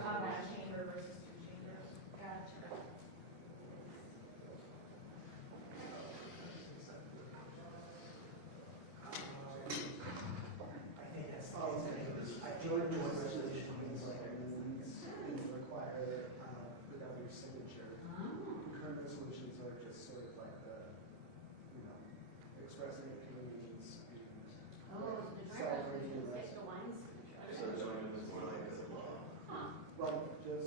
about one chamber versus two chambers. Gotcha. I think that's, I joined the resolution means like means require the governor's signature. Current resolutions are just sort of like the, expressing opinions and. Oh, the celebrating joint resolution the- is like the wine signature. So joining was more like a law. Huh. Well, just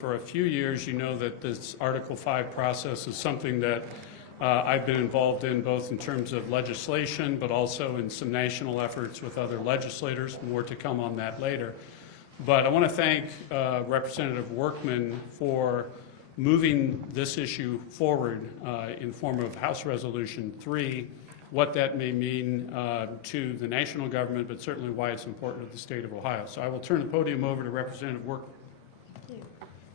For a few years, you know that this Article 5 process is something that I've been involved in both in terms of legislation, but also in some national efforts with other legislators. More to come on that later. But I want to thank Representative Workman for moving this issue forward in form of House Resolution 3, what that may mean to the national government, but certainly why it's important to the state of Ohio. So I will turn the podium over to Representative Workman.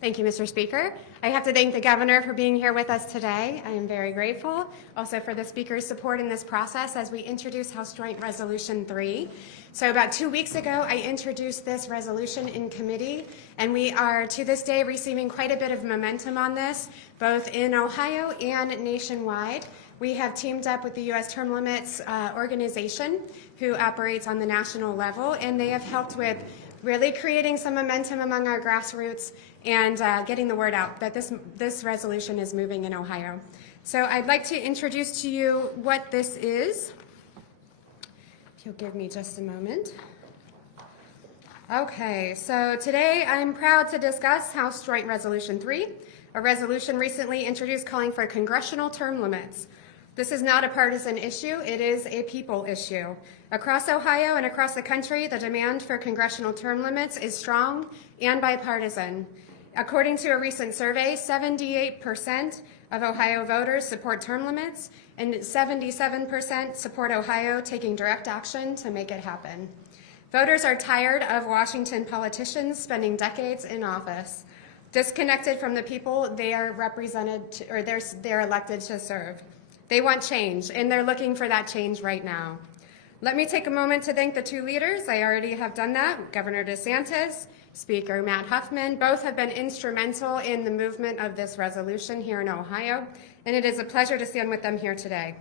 Thank you, Mr. Speaker. I have to thank the governor for being here with us today. I am very grateful. Also for the speaker's support in this process as we introduce House Joint Resolution 3. So about 2 weeks ago, I introduced this resolution in committee, and we are to this day receiving quite a bit of momentum on this, both in Ohio and nationwide. We have teamed up with the U.S. Term Limits organization, who operates on the national level, and they have helped with really creating some momentum among our grassroots and getting the word out that this resolution is moving in Ohio. So I'd like to introduce to you what this is. If you'll give me just a moment. Okay, so today I'm proud to discuss House Joint Resolution 3, a resolution recently introduced calling for congressional term limits. This is not a partisan issue, it is a people issue. Across Ohio and across the country, the demand for congressional term limits is strong and bipartisan. According to a recent survey, 78% of Ohio voters support term limits, and 77% support Ohio taking direct action to make it happen. Voters are tired of Washington politicians spending decades in office, disconnected from the people they are represented or they're elected to serve. They want change, and they're looking for that change right now. Let me take a moment to thank the two leaders. I already have done that. Governor DeSantis, Speaker Matt Huffman, both have been instrumental in the movement of this resolution here in Ohio, and it is a pleasure to stand with them here today.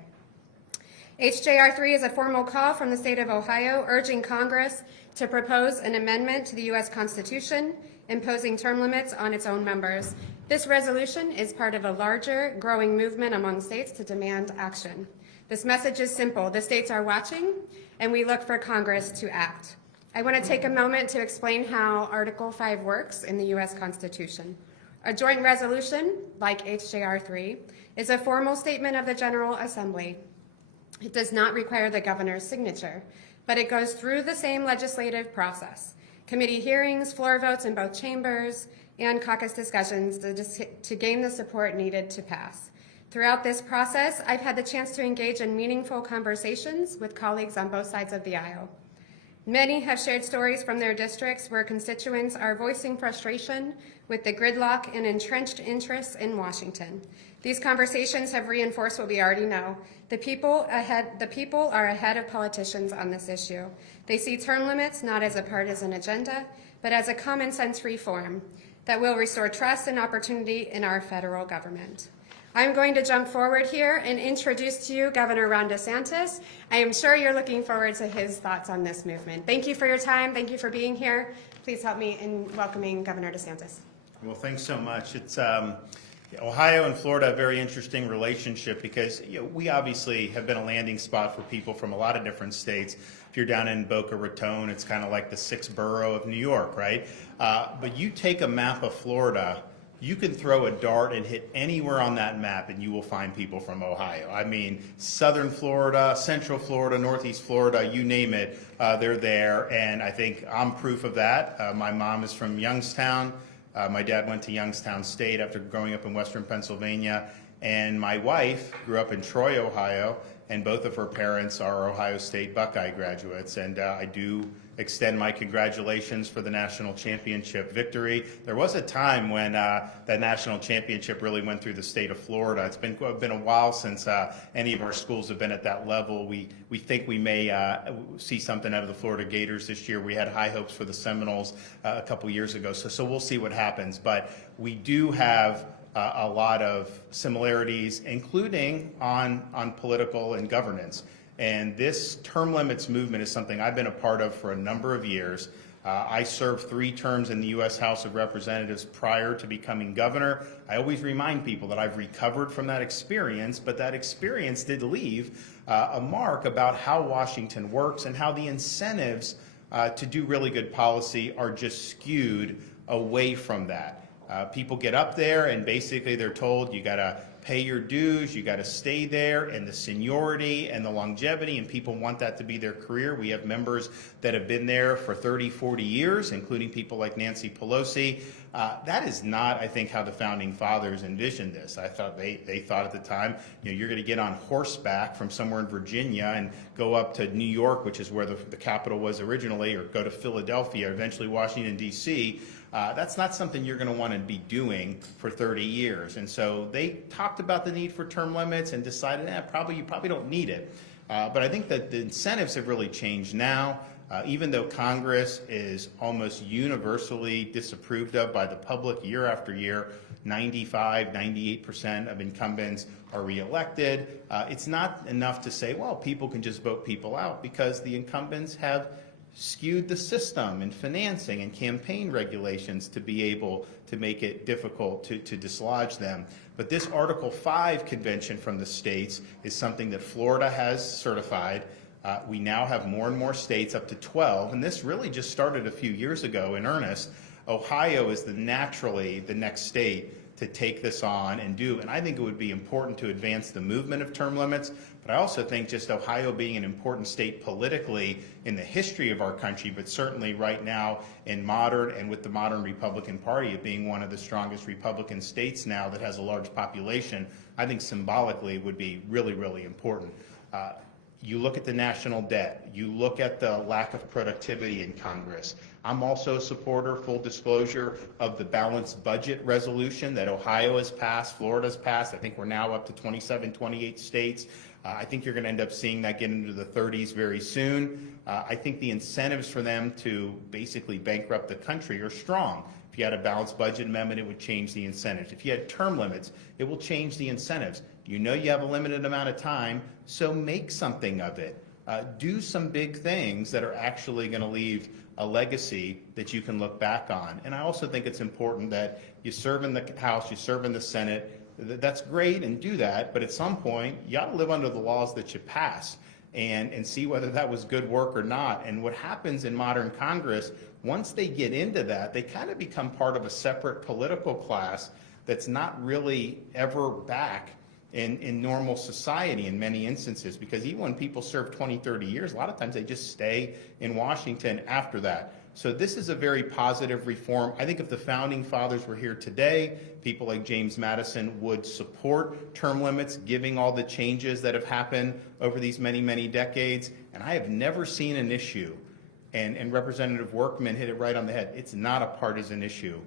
HJR 3 is a formal call from the state of Ohio urging Congress to propose an amendment to the U.S. Constitution imposing term limits on its own members. This resolution is part of a larger, growing movement among states to demand action. This message is simple. The states are watching, and we look for Congress to act. I want to take a moment to explain how Article 5 works in the U.S. Constitution. A joint resolution, like HJR 3, is a formal statement of the General Assembly. It does not require the governor's signature, but it goes through the same legislative process: committee hearings, floor votes in both chambers, and caucus discussions to gain the support needed to pass. Throughout this process, I've had the chance to engage in meaningful conversations with colleagues on both sides of the aisle. Many have shared stories from their districts where constituents are voicing frustration with the gridlock and entrenched interests in Washington. These conversations have reinforced what we already know. The people are ahead of politicians on this issue. They see term limits not as a partisan agenda, but as a common sense reform that will restore trust and opportunity in our federal government. I'm going to jump forward here and introduce to you Governor Ron DeSantis. I am sure you're looking forward to his thoughts on this movement. Thank you for your time. Thank you for being here. Please help me in welcoming Governor DeSantis. Well, thanks so much. It's Ohio and Florida, a very interesting relationship because we obviously have been a landing spot for people from a lot of different states. If you're down in Boca Raton, it's kind of like the sixth borough of New York, right? But you take a map of Florida, you can throw a dart and hit anywhere on that map and you will find people from Ohio. I mean, southern Florida, central Florida, northeast Florida, you name it, they're there. And I think I'm proof of that. My mom is from Youngstown. My dad went to Youngstown State after growing up in western Pennsylvania. And my wife grew up in Troy, Ohio, and both of her parents are Ohio State Buckeye graduates. And I do extend my congratulations for the national championship victory. There was a time when that national championship really went through the state of Florida. It's been a while since any of our schools have been at that level. We think we may see something out of the Florida Gators this year. We had high hopes for the Seminoles a couple years ago, so we'll see what happens. But we do have a lot of similarities, including on political and governance. And this term limits movement is something I've been a part of for a number of years. I served 3 terms in the U.S. House of Representatives prior to becoming governor. I always remind people that I've recovered from that experience, but that experience did leave a mark about how Washington works and how the incentives to do really good policy are just skewed away from that. People get up there and basically they're told you got to pay your dues, you got to stay there, and the seniority and the longevity, and people want that to be their career. We have members that have been there for 30, 40 years, including people like Nancy Pelosi. That is not, I think, how the founding fathers envisioned this. I thought they thought at the time, you're going to get on horseback from somewhere in Virginia and go up to New York, which is where the capital was originally, or go to Philadelphia, eventually Washington, D.C. That's not something you're going to want to be doing for 30 years. And so they talked about the need for term limits and decided, you probably don't need it. But I think that the incentives have really changed now. Even though Congress is almost universally disapproved of by the public year after year, 95, 98% of incumbents are reelected. It's not enough to say, well, people can just vote people out, because the incumbents have skewed the system and financing and campaign regulations to be able to make it difficult to dislodge them. But this Article 5 convention from the states is something that Florida has certified. We now have more and more states, up to 12, and this really just started a few years ago in earnest. Ohio is naturally the next state to take this on and do, and I think it would be important to advance the movement of term limits, but I also think just Ohio being an important state politically in the history of our country, but certainly right now in modern and with the modern Republican Party, it being one of the strongest Republican states now that has a large population, I think symbolically would be really, really important. You look at the national debt, you look at the lack of productivity in Congress. I'm also a supporter, full disclosure, of the balanced budget resolution that Ohio has passed, Florida's passed. I think we're now up to 27, 28 states. I think you're going to end up seeing that get into the 30s very soon. I think the incentives for them to basically bankrupt the country are strong. If you had a balanced budget amendment, it would change the incentives. If you had term limits, it will change the incentives. You know you have a limited amount of time, so make something of it. Do some big things that are actually going to leave a legacy that you can look back on. And I also think it's important that you serve in the House, you serve in the Senate. That's great, and do that, but at some point, you ought to live under the laws that you pass and see whether that was good work or not. And what happens in modern Congress, once they get into that, they kind of become part of a separate political class that's not really ever back in normal society in many instances, because even when people serve 20, 30 years, a lot of times they just stay in Washington after that. So this is a very positive reform. I think if the founding fathers were here today, people like James Madison would support term limits, giving all the changes that have happened over these many, many decades. And I have never seen an issue, and Representative Workman hit it right on the head, it's not a partisan issue.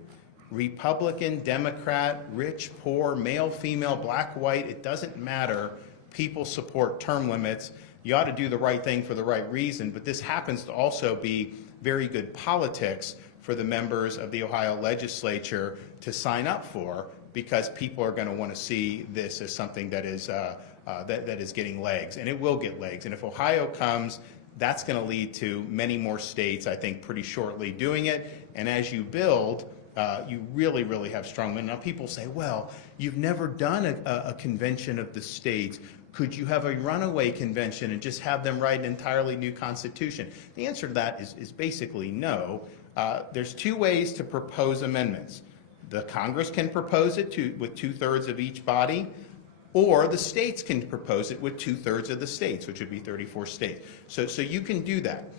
Republican, Democrat, rich, poor, male, female, black, white, it doesn't matter. People support term limits. You ought to do the right thing for the right reason, but this happens to also be very good politics for the members of the Ohio legislature to sign up for, because people are going to want to see this as something that is that is getting legs, and it will get legs. And if Ohio comes, that's going to lead to many more states, I think, pretty shortly doing it. And as you build, you really, really have strong men. Now, people say, well, you've never done a convention of the states. Could you have a runaway convention and just have them write an entirely new constitution? The answer to that is basically no. There's two ways to propose amendments. The Congress can propose it with 2/3 of each body, or the states can propose it with 2/3 of the states, which would be 34 states. So you can do that.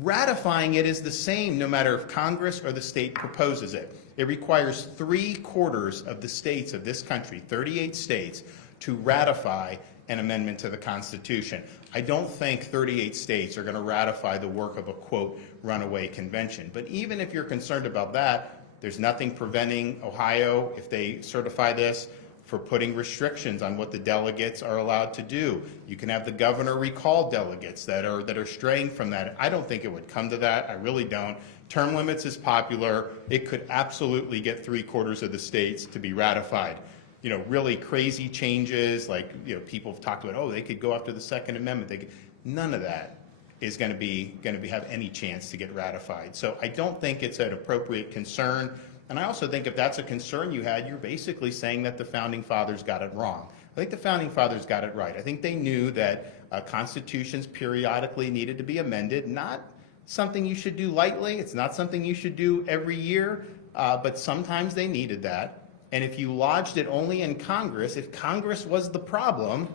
Ratifying it is the same no matter if Congress or the state proposes it. It requires 3/4 of the states of this country, 38 states, to ratify an amendment to the Constitution. I don't think 38 states are going to ratify the work of a, quote, runaway convention. But even if you're concerned about that, there's nothing preventing Ohio, if they certify this, for putting restrictions on what the delegates are allowed to do. You can have the governor recall delegates that are straying from that. I don't think it would come to that. I really don't. Term limits is popular. It could absolutely get 3/4 of the states to be ratified. You know, really crazy changes, like, you know, people have talked about, oh, they could go after the Second Amendment. None of that is going to have any chance to get ratified. So I don't think it's an appropriate concern. And I also think if that's a concern you had, you're basically saying that the Founding Fathers got it wrong. I think the Founding Fathers got it right. I think they knew that constitutions periodically needed to be amended, not something you should do lightly. It's not something you should do every year, but sometimes they needed that. And if you lodged it only in Congress, if Congress was the problem,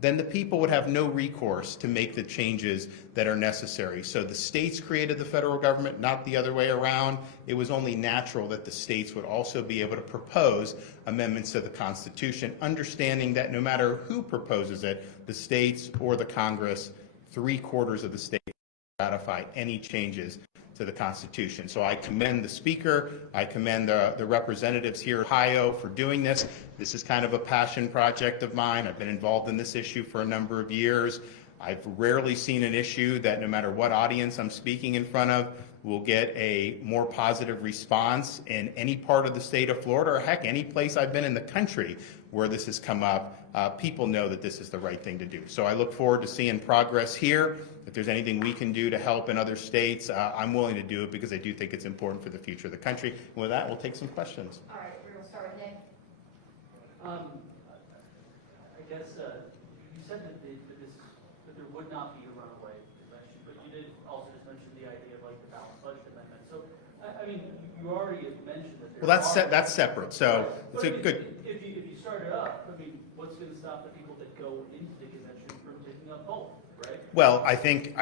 then the people would have no recourse to make the changes that are necessary. So the states created the federal government, not the other way around. It was only natural that the states would also be able to propose amendments to the Constitution, understanding that no matter who proposes it, the states or the Congress, 3/4 of the states ratify any changes to the Constitution. So I commend the Speaker, I commend the representatives here in Ohio for doing this. This is kind of a passion project of mine. I've been involved in this issue for a number of years. I've rarely seen an issue that no matter what audience I'm speaking in front of, will get a more positive response in any part of the state of Florida, or heck, any place I've been in the country where this has come up. People know that this is the right thing to do. So I look forward to seeing progress here. If there's anything we can do to help in other states, I'm willing to do it because I do think it's important for the future of the country. And with that, we'll take some questions. All right, we'll start with Nick. I guess you said that there would not be a runaway convention, but you did also just mention the idea of like the balanced budget amendment. So, I mean, you already had mentioned that there Well, that's separate. So it's a good. If you start it up, I mean, what's going to stop the people that go into the convention from taking up both, right? Well, I think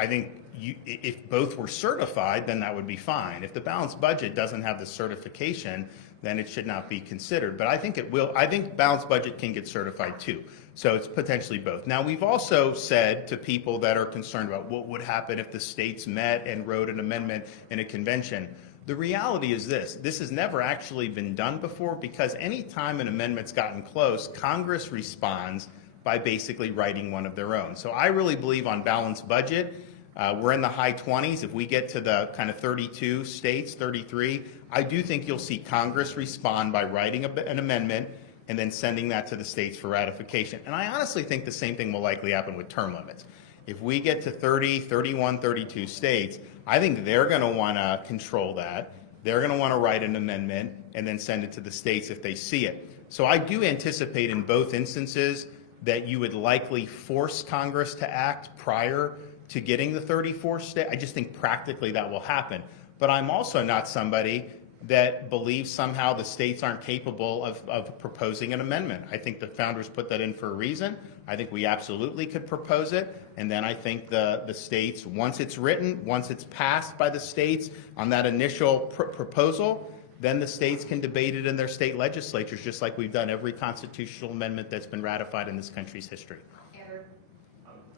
if both were certified, then that would be fine. If the balanced budget doesn't have the certification, then it should not be considered. But I think it will. I think balanced budget can get certified too. So it's potentially both. Now, we've also said to people that are concerned about what would happen if the states met and wrote an amendment in a convention. The reality is this has never actually been done before, because any time an amendment's gotten close, Congress responds by basically writing one of their own. So I really believe on balanced budget, we're in the high 20s. If we get to the kind of 32 states, 33, I do think you'll see Congress respond by writing an amendment and then sending that to the states for ratification. And I honestly think the same thing will likely happen with term limits. If we get to 30, 31, 32 states, I think they're going to want to control that. They're going to want to write an amendment and then send it to the states if they see it. So I do anticipate in both instances that you would likely force Congress to act prior to getting the 34 states. I just think practically that will happen. But I'm also not somebody that believes somehow the states aren't capable of proposing an amendment. I think the founders put that in for a reason. I think we absolutely could propose it. And then I think the states, once it's written, once it's passed by the states on that initial proposal, then the states can debate it in their state legislatures, just like we've done every constitutional amendment that's been ratified in this country's history. Andrew.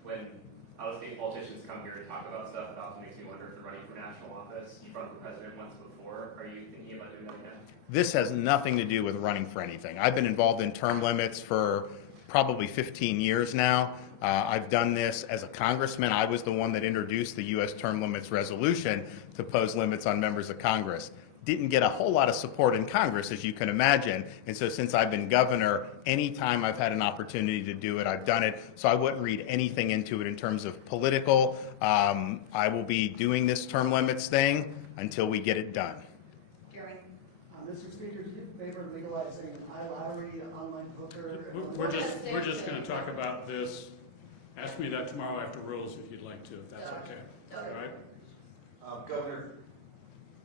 When out of state politicians come here to talk about stuff, it often makes me wonder if they're running for national office. You've run for president once before. Are you thinking about doing that again? This has nothing to do with running for anything. I've been involved in term limits for probably 15 years now. I've done this as a congressman. I was the one that introduced the U.S. term limits resolution to pose limits on members of Congress. Didn't get a whole lot of support in Congress, as you can imagine. And so since I've been governor, anytime I've had an opportunity to do it, I've done it. So I wouldn't read anything into it in terms of political. I will be doing this term limits thing until we get it done. Jeremy. Mr. Speaker, do you favor legalizing iLottery, online poker? We're just going to talk about this. Ask me that tomorrow after rules if you'd like to, if that's okay. All right? Governor,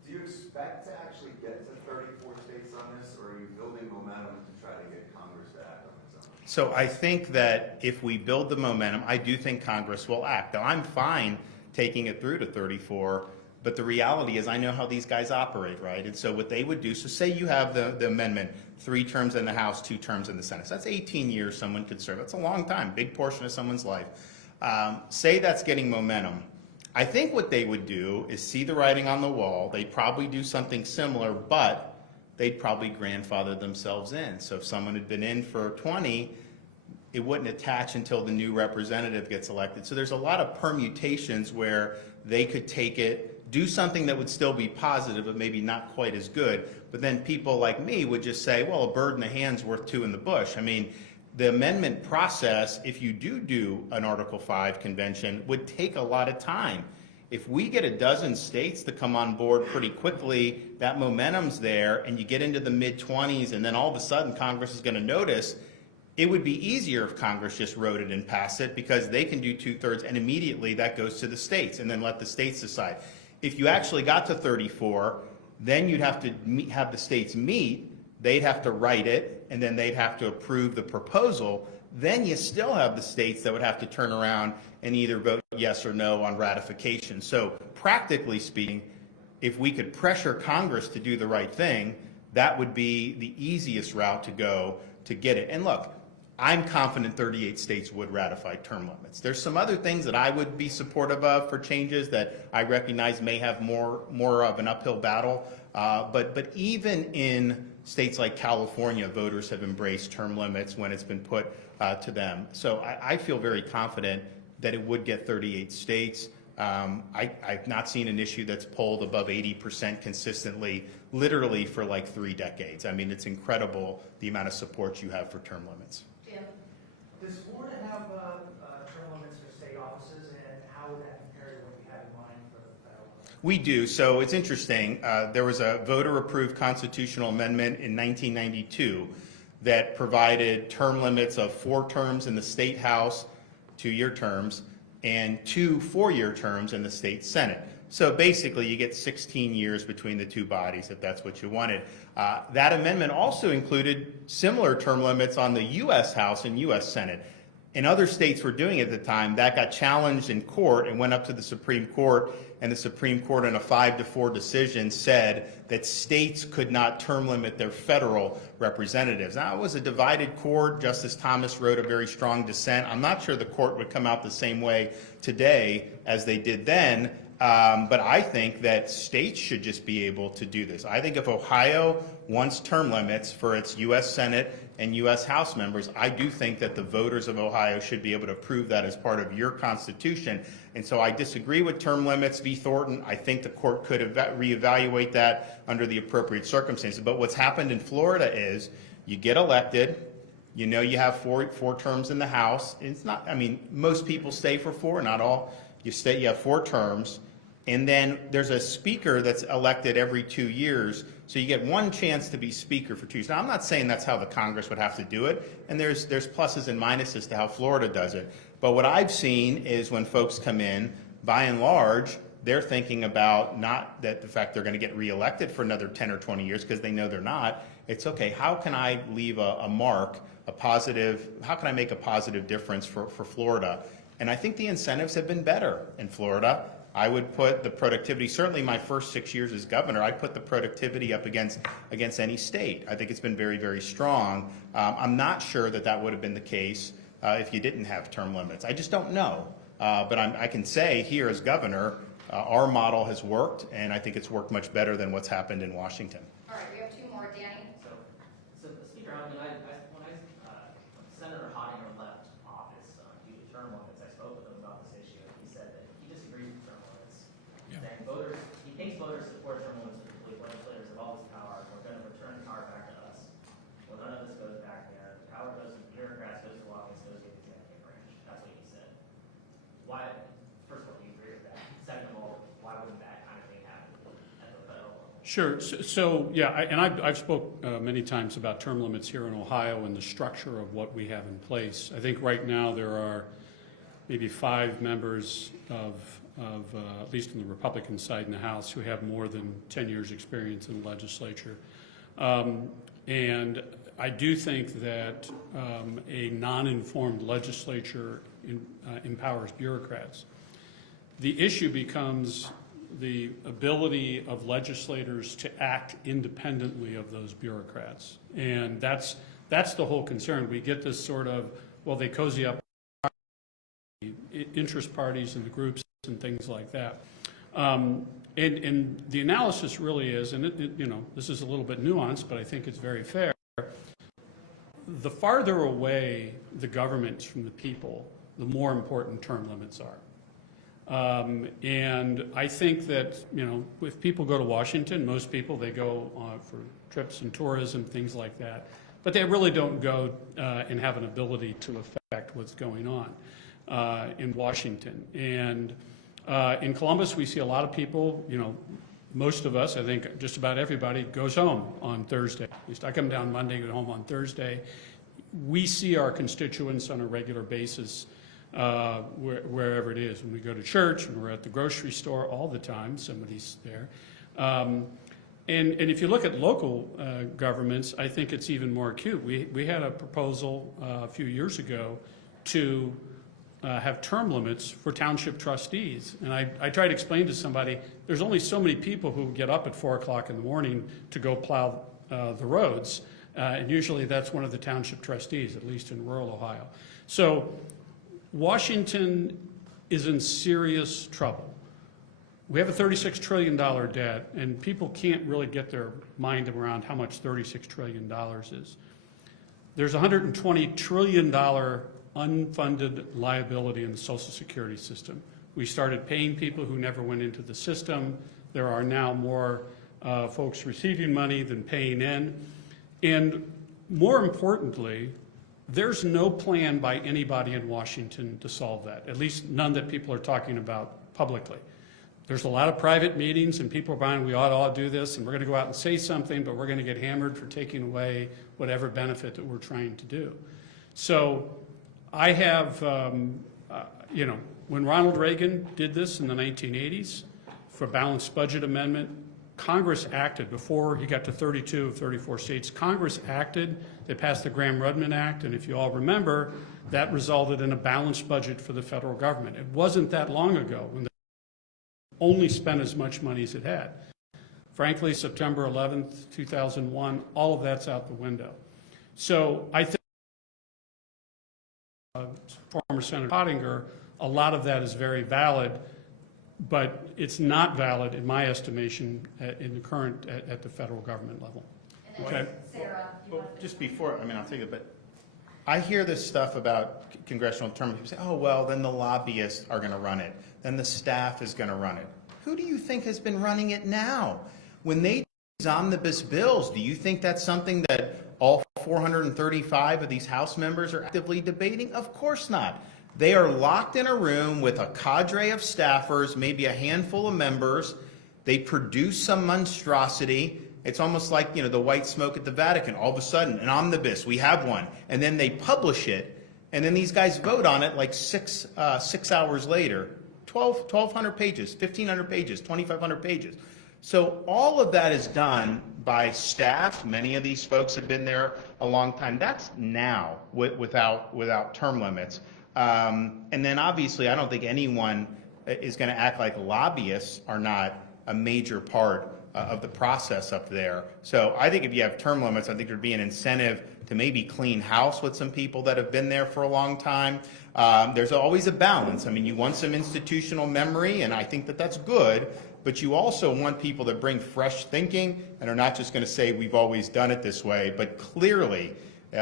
do you expect to actually get to 34 states on this, or are you building momentum to try to get Congress to act on its own? So I think that if we build the momentum, I do think Congress will act. Now, I'm fine taking it through to 34, but the reality is I know how these guys operate, right? And so what they would do, so say you have the amendment, 3 terms in the House, 2 terms in the Senate. So that's 18 years someone could serve. That's a long time, big portion of someone's life. Say that's getting momentum. I think what they would do is see the writing on the wall. They'd probably do something similar, but they'd probably grandfather themselves in. So if someone had been in for 20, it wouldn't attach until the new representative gets elected. So there's a lot of permutations where they could take it, do something that would still be positive, but maybe not quite as good. But then people like me would just say, well, a bird in the hand's worth 2 in the bush. I mean, the amendment process, if you do an Article 5 convention, would take a lot of time. If we get a dozen states to come on board pretty quickly, that momentum's there, and you get into the mid-20s, and then all of a sudden Congress is going to notice, it would be easier if Congress just wrote it and passed it, because they can do 2/3, and immediately that goes to the states, and then let the states decide. If you actually got to 34, Then you'd have to have the states meet, they'd have to write it, and then they'd have to approve the proposal. Then you still have the states that would have to turn around and either vote yes or no on ratification. So practically speaking, if we could pressure Congress to do the right thing, that would be the easiest route to go to get it. And look, I'm confident 38 states would ratify term limits. There's some other things that I would be supportive of for changes that I recognize may have more of an uphill battle. But even in states like California, voters have embraced term limits when it's been put to them. So I feel very confident that it would get 38 states. I've not seen an issue that's polled above 80% consistently, literally for like 3 decades. I mean, it's incredible the amount of support you have for term limits. Jim? Does Florida have term limits for state offices, and how would that compare to what you have in mind for the federal level? We do. So it's interesting. There was a voter-approved constitutional amendment in 1992 that provided term limits of 4 terms in the state house, 2-year terms, and 2 4-year terms in the state senate. So basically you get 16 years between the 2 bodies if that's what you wanted. That amendment also included similar term limits on the U.S. House and U.S. Senate. And other states were doing it at the time. That got challenged in court and went up to the Supreme Court, and the Supreme Court in a 5-4 decision said that states could not term limit their federal representatives. Now, it was a divided court. Justice Thomas wrote a very strong dissent. I'm not sure the court would come out the same way today as they did then, but I think that states should just be able to do this. I think if Ohio wants term limits for its U.S. Senate and U.S. House members, I do think that the voters of Ohio should be able to approve that as part of your Constitution. And so I disagree with term limits v. Thornton. I think the court could reevaluate that under the appropriate circumstances. But what's happened in Florida is you get elected, you know you have four terms in the House. It's not, I mean, most people stay for 4, not all. You have 4 terms. And then there's a speaker that's elected every 2 years, so you get 1 chance to be speaker for 2 years. Now, I'm not saying that's how the Congress would have to do it, and there's pluses and minuses to how Florida does it. But what I've seen is when folks come in, by and large, they're thinking about not that the fact they're going to get reelected for another 10 or 20 years because they know they're not. It's okay, how can I leave a mark, a positive, how can I make a positive difference for Florida? And I think the incentives have been better in Florida. I would put the productivity, certainly my first 6 years as governor, I'd put the productivity up against any state. I think it's been very, very strong. I'm not sure that would have been the case if you didn't have term limits. I just don't know. But I can say here as governor, our model has worked, and I think it's worked much better than what's happened in Washington. All right, we have 2 more. Danny? So Speaker Huffman, when Senator Heidi left office due to term limits, I spoke with him about this issue, and he said that he disagrees with term limits. Yeah. Saying he thinks voters support term limits because legislators have all this power, and we're going to return the power back to us. Well, none of this goes back there. The power goes to the bureaucrats, goes to the lobbyists, goes to the executive branch. That's what he said. Why? First of all, do you agree with that? Second of all, why wouldn't that kind of thing happen at the federal level? Sure. So yeah, I've spoke many times about term limits here in Ohio and the structure of what we have in place. I think right now there are maybe 5 members of at least on the Republican side in the House who have more than 10 years experience in the legislature. And I do think that a non-informed legislature empowers bureaucrats. The issue becomes the ability of legislators to act independently of those bureaucrats. And that's the whole concern. We get this sort of, well, they cozy up interest parties and the groups and things like that. And the analysis really is, and this is a little bit nuanced, but I think it's very fair. The farther away the government is from the people, the more important term limits are. And I think that, if people go to Washington, most people, they go for trips and tourism, things like that. But they really don't go and have an ability to affect what's going on in Washington. And in Columbus, we see a lot of people, most of us, I think just about everybody, goes home on Thursday. At least I come down Monday, go home on Thursday. We see our constituents on a regular basis wherever it is. When we go to church, when we're at the grocery store, all the time, somebody's there. And if you look at local governments, I think it's even more acute. We had a proposal a few years ago to have term limits for township trustees. And I tried to explain to somebody, there's only so many people who get up at 4 o'clock in the morning to go plow the roads. And usually that's one of the township trustees, at least in rural Ohio. So Washington is in serious trouble. We have a $36 trillion debt, and people can't really get their mind around how much $36 trillion is. There's a $120 trillion unfunded liability in the Social Security system. We started paying people who never went into the system. There are now more folks receiving money than paying in. And more importantly, there's no plan by anybody in Washington to solve that, at least none that people are talking about publicly. There's a lot of private meetings and people are buying, we ought to all do this and we're going to go out and say something, but we're going to get hammered for taking away whatever benefit that we're trying to do. So I have, you know, when Ronald Reagan did this in the 1980s for a balanced budget amendment, Congress acted before he got to 32 of 34 states. Congress acted, they passed the Graham-Rudman Act, and if you all remember, that resulted in a balanced budget for the federal government. It wasn't that long ago when only spent as much money as it had. Frankly, September 11th, 2001, all of that's out the window. So I think former Senator Pottinger, a lot of that is very valid, but it's not valid, in my estimation, in the current, at the federal government level. And then Okay. Sarah, you Well, want to- just before, I mean, I'll take it, but I hear this stuff about congressional term. People say, oh, well, then the lobbyists are going to run it. Then the staff is going to run it. Who do you think has been running it now? When they do these omnibus bills, do you think that's something that all 435 of these House members are actively debating? Of course not. They are locked in a room with a cadre of staffers, maybe a handful of members. They produce some monstrosity. It's almost like, you know, the white smoke at the Vatican. All of a sudden, an omnibus, we have one. And then they publish it, and then these guys vote on it like six hours later. 1,200 pages, 1,500 pages, 2,500 pages. So all of that is done by staff. Many of these folks have been there a long time. That's now without term limits. And then obviously, I don't think anyone is going to act like lobbyists are not a major part of the process up there. So I think if you have term limits, I think there'd be an incentive to maybe clean house with some people that have been there for a long time. There's always a balance. I mean, you want some institutional memory, and I think that that's good, but you also want people that bring fresh thinking and are not just going to say, we've always done it this way, but clearly,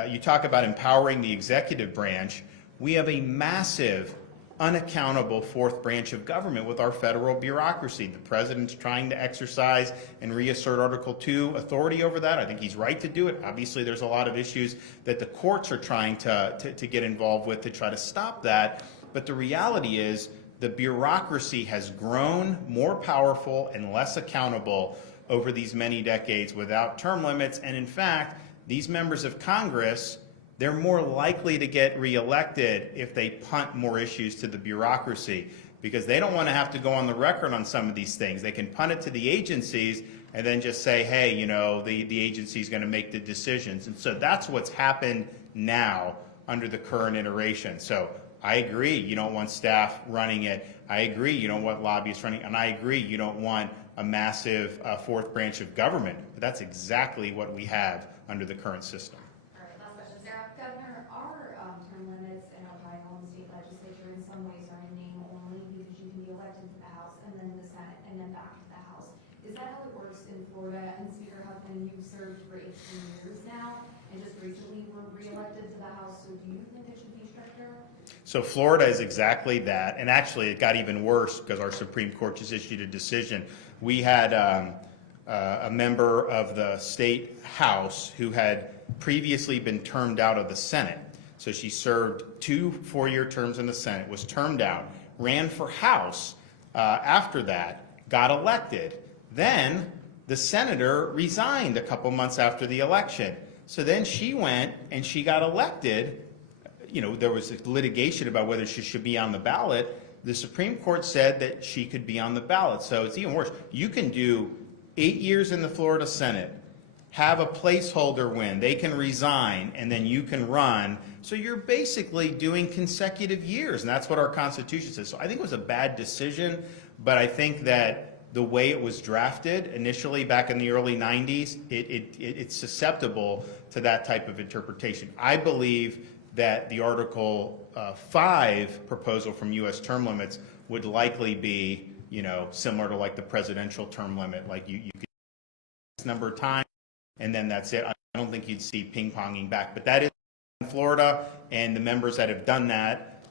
you talk about empowering the executive branch. We have a massive, unaccountable fourth branch of government with our federal bureaucracy. The president's trying to exercise and reassert Article 2 authority over that. I think he's right to do it. Obviously, there's a lot of issues that the courts are trying to get involved with to try to stop that. But the reality is the bureaucracy has grown more powerful and less accountable over these many decades without term limits. And in fact, these members of Congress, they're more likely to get reelected if they punt more issues to the bureaucracy, because they don't want to have to go on the record on some of these things. They can punt it to the agencies and then just say, hey, you know, the agency's going to make the decisions. And so that's what's happened now under the current iteration. So I agree you don't want staff running it. I agree you don't want lobbyists running it. And I agree you don't want a massive fourth branch of government. But that's exactly what we have under the current system. All right, last question, Sarah. Governor, our term limits in Ohio and the state legislature in some ways are in name only because you can be elected to the House and then the Senate and then back to the House. Is that how it works in Florida? And Speaker Huffman, you've served for 18 years now and just recently were reelected to the House. So do you think it should be stricter? So Florida is exactly that. And actually, it got even worse because our Supreme Court just issued a decision. We had a member of the state House who had previously been termed out of the Senate. So she served 2 4-year terms in the Senate, was termed out, ran for House after that, got elected. Then the senator resigned a couple months after the election. So then she went and she got elected. You know, there was litigation about whether she should be on the ballot. The Supreme Court said that she could be on the ballot. So it's even worse. You can do 8 years in the Florida Senate, have a placeholder win, they can resign, and then you can run. So you're basically doing consecutive years, and that's what our Constitution says. So I think it was a bad decision, but I think that the way it was drafted initially back in the early 90s, it's susceptible to that type of interpretation. I believe that the Article 5 proposal from U.S. term limits would likely be, similar to like the presidential term limit, like you could this number of times, and then that's it. I don't think you'd see ping-ponging back, but that is in Florida, and the members that have done that,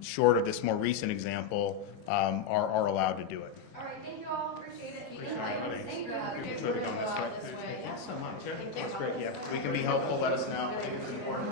short of this more recent example, are allowed to do it. All right, thank you all, appreciate it. Appreciate it. Thank you. Thanks so much. Thanks so much. That's great. Yeah, we can be helpful. Let us know. I think it's important.